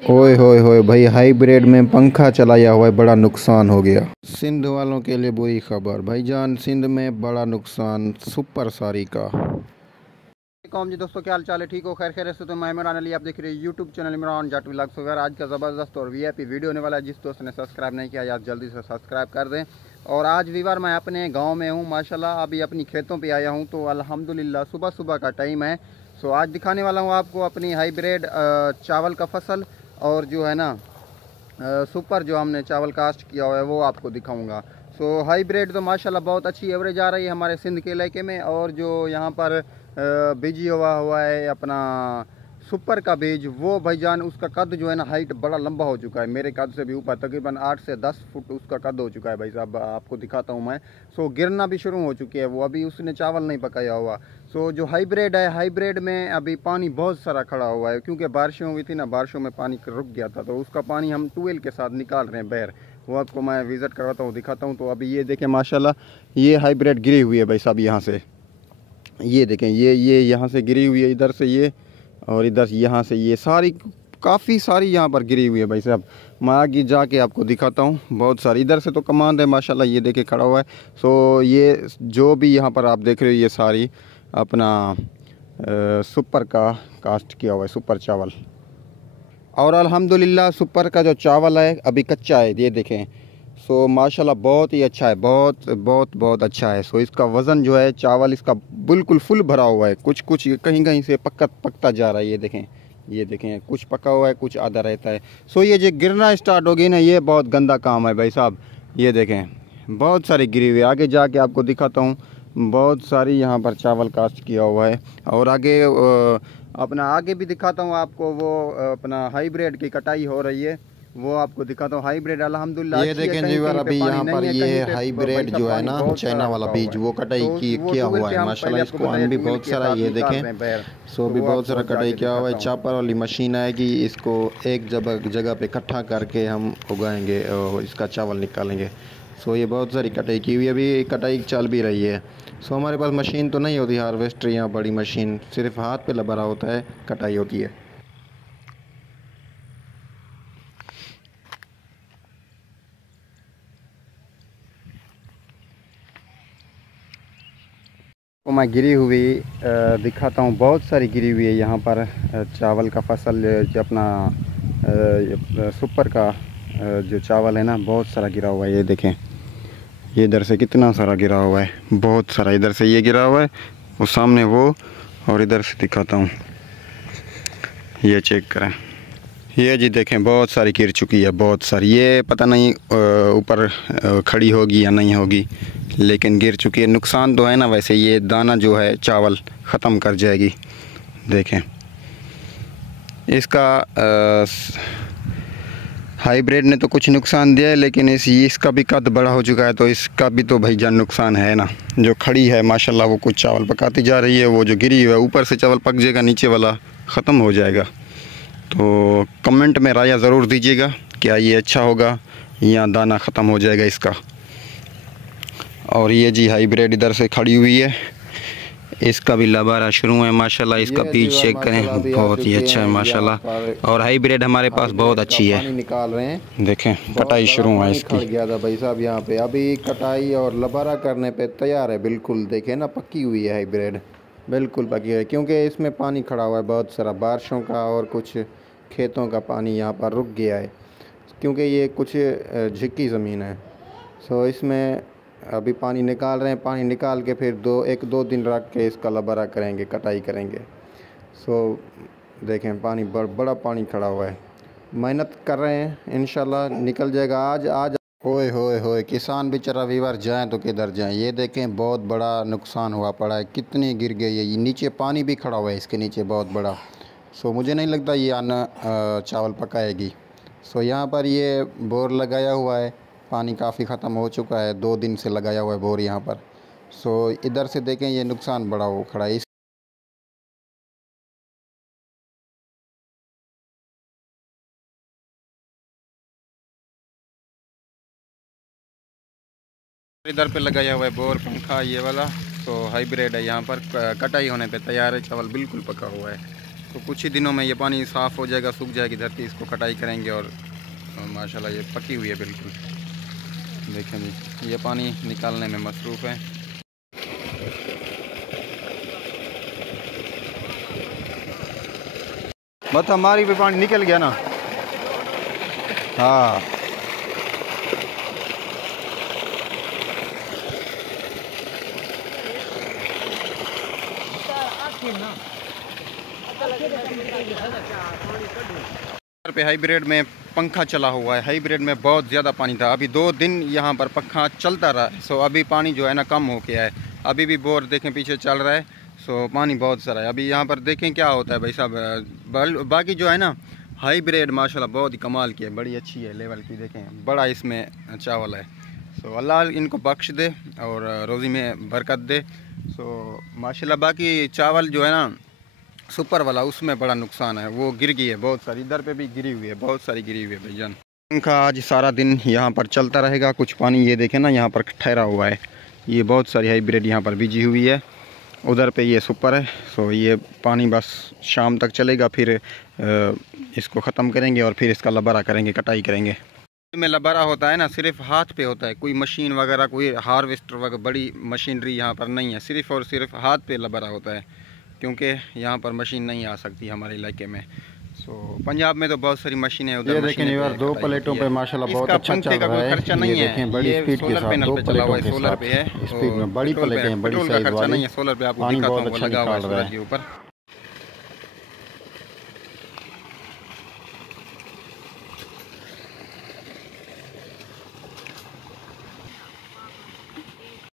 ओए होए होए भाई, हाइब्रिड में पंखा चलाया हुआ है, बड़ा नुकसान हो गया। सिंध वालों के लिए बुरी खबर भाईजान, सिंध में बड़ा नुकसान सुपर सारी का। कौम जी दोस्तों, क्या हाल चाल है? ठीक हो? खैर खैर से तो मैं इमरान अली, आप देख रहे हैं YouTube channel Imran Jat vlogs वगैरह। आज का ज़बरदस्त और वीआईपी वीडियो होने वाला है। जिस दोस्त ने सब्सक्राइब नहीं किया यार जल्दी से सब्सक्राइब कर दें। और आज वीवार मैं अपने गांव में हूं माशाल्लाह, अभी अपनी खेतों पे आया हूं तो अल्हम्दुलिल्लाह सुबह सुबह का टाइम है। सो आज दिखाने वाला हूँ आपको अपनी हाईब्रिड चावल का फसल, और जो है ना सुपर जो हमने चावल कास्ट किया हुआ है वो आपको दिखाऊंगा। सो हाईब्रिड तो माशाल्लाह बहुत अच्छी एवरेज आ रही है हमारे सिंध के इलाके में। और जो यहाँ पर बीज हुआ है अपना सुपर का बीज, वो भाईजान उसका कद जो है ना हाइट बड़ा लंबा हो चुका है, मेरे कद से भी ऊपर तकरीबन 8 से 10 फुट उसका कद हो चुका है भाई साहब। आपको दिखाता हूँ मैं। सो गिरना भी शुरू हो चुकी है वो, अभी उसने चावल नहीं पकाया हुआ। सो जो हाइब्रिड है, हाइब्रिड में अभी पानी बहुत सारा खड़ा हुआ है क्योंकि बारिशें हुई थी ना, बारिशों में पानी रुक गया था तो उसका पानी हम ट्यूबवेल के साथ निकाल रहे हैं बैर। वो आपको मैं विज़िट करवाता हूँ, दिखाता हूँ। तो अभी ये देखें माशाल्लाह, ये हाइब्रिड गिरी हुई है भाई साहब। यहाँ से ये देखें, ये यहाँ से गिरी हुई है, इधर से ये, और इधर यहाँ से ये सारी काफ़ी सारी यहाँ पर गिरी हुई है भाई साहब। मैं आगे जाके आपको दिखाता हूँ, बहुत सारी इधर से तो कमांड है माशाल्लाह। ये देखे खड़ा हुआ है। सो ये जो भी यहाँ पर आप देख रहे हो ये सारी अपना सुपर का कास्ट किया हुआ है, सुपर चावल। और अल्हम्दुलिल्लाह सुपर का जो चावल है अभी कच्चा है, ये देखें। सो माशाल्लाह बहुत ही अच्छा है, बहुत बहुत बहुत अच्छा है। सो इसका वज़न जो है चावल इसका बिल्कुल फुल भरा हुआ है, कुछ कुछ कहीं कहीं से पकता जा रहा है। ये देखें, ये देखें, कुछ पका हुआ है कुछ आधा रहता है। सो ये जो गिरना स्टार्ट हो गई ना, ये बहुत गंदा काम है भाई साहब। ये देखें बहुत सारी गिरी हुई है, आगे जाके आपको दिखाता हूँ। बहुत सारी यहाँ पर चावल कास्ट किया हुआ है। और आगे अपना आगे भी दिखाता हूँ आपको, वो अपना हाइब्रिड की कटाई हो रही है, वो आपको दिखाता हूँ। हाइब्रिड अल्हम्दुलिल्लाह ये अच्छी है, देखें जी कहीं यार, कहीं पे अभी पानी यहाँ पर नहीं है, ये कहीं पे भाई हाइब्रिड साहब जो है पानी ना, बहुत सारा चाइना वाला रुका हुआ बीज, है। वो कटाई तो वो किया ट्यूबवेल हुआ पे है हम पहले माशाल्लाह। आपको इसको बताया अन भी ट्यूबवेल बहुत के सारा, साथ ये निकाल देखें। रहे हैं बैर। सो तो भी वो बहुत आपको सारा अब कटाई जाके किया हुआ है। दिखाता हूँ। चापर वाली मशीन आएगी, इसको एक जगह पे इकट्ठा करके हम उगाएंगे और इसका चावल निकालेंगे। सो ये बहुत सारी कटाई की हुई, अभी कटाई चल भी रही है। सो हमारे पास मशीन तो नहीं होती हार्वेस्टर या बड़ी मशीन, सिर्फ हाथ पे लबरा होता है, कटाई होती है। तो मैं गिरी हुई दिखाता हूँ, बहुत सारी गिरी हुई है यहाँ पर चावल का फसल जो अपना सुपर का जो चावल है ना, बहुत सारा गिरा हुआ है। ये देखें, ये इधर से कितना सारा गिरा हुआ है, बहुत सारा। इधर से ये गिरा हुआ है, वो सामने वो, और इधर से दिखाता हूँ, ये चेक करें। ये जी देखें बहुत सारी गिर चुकी है, बहुत सारी। ये पता नहीं ऊपर खड़ी होगी या नहीं होगी, लेकिन गिर चुकी है। नुकसान तो है ना, वैसे ये दाना जो है चावल ख़त्म कर जाएगी। देखें इसका हाइब्रिड ने तो कुछ नुकसान दिया है, लेकिन इसका भी कद बड़ा हो चुका है, तो इसका भी तो भाईजान नुकसान है ना। जो खड़ी है माशाल्लाह वो कुछ चावल पकाती जा रही है, वो जो गिरी हुई है ऊपर से चावल पक जाएगा, नीचे वाला ख़त्म हो जाएगा। तो कमेंट में राय ज़रूर दीजिएगा, क्या ये अच्छा होगा या दाना ख़त्म हो जाएगा इसका। और ये जी हाइब्रिड इधर से खड़ी हुई है, इसका भी लबारा शुरू है माशाल्लाह। इसका बीज चेक करें, बहुत ही अच्छा है माशाल्लाह। और हाइब्रिड हमारे पास बहुत अच्छी है। पानी निकाल रहे हैं, देखें कटाई शुरू है खड़ इसकी। गया था भाई साहब यहाँ पे, अभी कटाई और लबारा करने पे तैयार है बिल्कुल। देखें ना, पक्की हुई है हाइब्रिड, बिल्कुल पकी है, क्योंकि इसमें पानी खड़ा हुआ है बहुत सारा बारिशों का, और कुछ खेतों का पानी यहाँ पर रुक गया है क्योंकि ये कुछ झिक्की ज़मीन है। सो इसमें अभी पानी निकाल रहे हैं, पानी निकाल के फिर एक दो दिन रख के इसका लबारा करेंगे, कटाई करेंगे। सो देखें पानी बड़ा पानी खड़ा हुआ है, मेहनत कर रहे हैं, इंशाल्लाह निकल जाएगा आज आज। ओए होए होए, किसान बेचारा वीवर जाएं तो किधर जाएं। ये देखें बहुत बड़ा नुकसान हुआ पड़ा है, कितनी गिर गई है। ये नीचे पानी भी खड़ा हुआ है इसके नीचे बहुत बड़ा। सो मुझे नहीं लगता ये चावल पकाएगी। सो यहाँ पर ये बोर लगाया हुआ है, पानी काफ़ी ख़त्म हो चुका है, 2 दिन से लगाया हुआ है बोर यहाँ पर। सो इधर से देखें ये नुकसान बड़ा हो खड़ा है। इधर पे लगाया हुआ है बोर पंखा ये वाला। तो हाइब्रिड है, यहाँ पर कटाई होने पे तैयार है, चावल बिल्कुल पका हुआ है। तो कुछ ही दिनों में ये पानी साफ़ हो जाएगा, सूख जाएगी धरती, इसको कटाई करेंगे और माशाल्लाह ये पकी हुई है बिल्कुल। देखें जी, ये पानी निकालने में मसरूफ़ है। बस हमारी भी पानी निकल गया ना। हाँ पे हाइब्रिड में पंखा चला हुआ है। हाइब्रिड में बहुत ज़्यादा पानी था, अभी 2 दिन यहाँ पर पंखा चलता रहा। सो अभी पानी जो है ना कम हो गया है, अभी भी बोर देखें पीछे चल रहा है। सो पानी बहुत सारा है। अभी यहाँ पर देखें क्या होता है भाई साहब। बाकी जो है ना हाइब्रिड माशाल्लाह बहुत ही कमाल की है, बड़ी अच्छी है लेवल की। देखें बड़ा इसमें चावल है। सो अल्लाह इनको बख्श दे और रोज़ी में बरकत दे। सो माशाल्लाह बाकी चावल जो है ना सुपर वाला, उसमें बड़ा नुकसान है, वो गिर गई है बहुत सारी। इधर पे भी गिरी हुई है, बहुत सारी गिरी हुई है भाईजान। पंखा आज सारा दिन यहाँ पर चलता रहेगा। कुछ पानी ये देखें ना यहाँ पर ठहरा हुआ है, ये बहुत सारी हाइब्रिड यहाँ पर बीजी हुई है। उधर पे ये सुपर है। सो ये पानी बस शाम तक चलेगा, फिर इसको ख़त्म करेंगे और फिर इसका लबारा करेंगे, कटाई करेंगे। में लबारा होता है ना सिर्फ हाथ पे होता है, कोई मशीन वगैरह, कोई हार्वेस्टर वगैरह बड़ी मशीनरी यहाँ पर नहीं है। सिर्फ और सिर्फ हाथ पे लबारा होता है, क्योंकि यहाँ पर मशीन नहीं आ सकती हमारे इलाके में। सो पंजाब में तो बहुत सारी मशीनें हैं। ये देखें यार 2 प्लेटों पे माशाल्लाह बहुत अच्छा चल रहा है। खर्चा नहीं है, देखें बड़ी स्पीड के साथ 2 प्लेटों के साथ स्पीड में बड़ी प्लेटें हैं, बड़ी साइज वाली। सोलर पे आपको पानी बहुत अच्छा निकाल रहा है। के ऊपर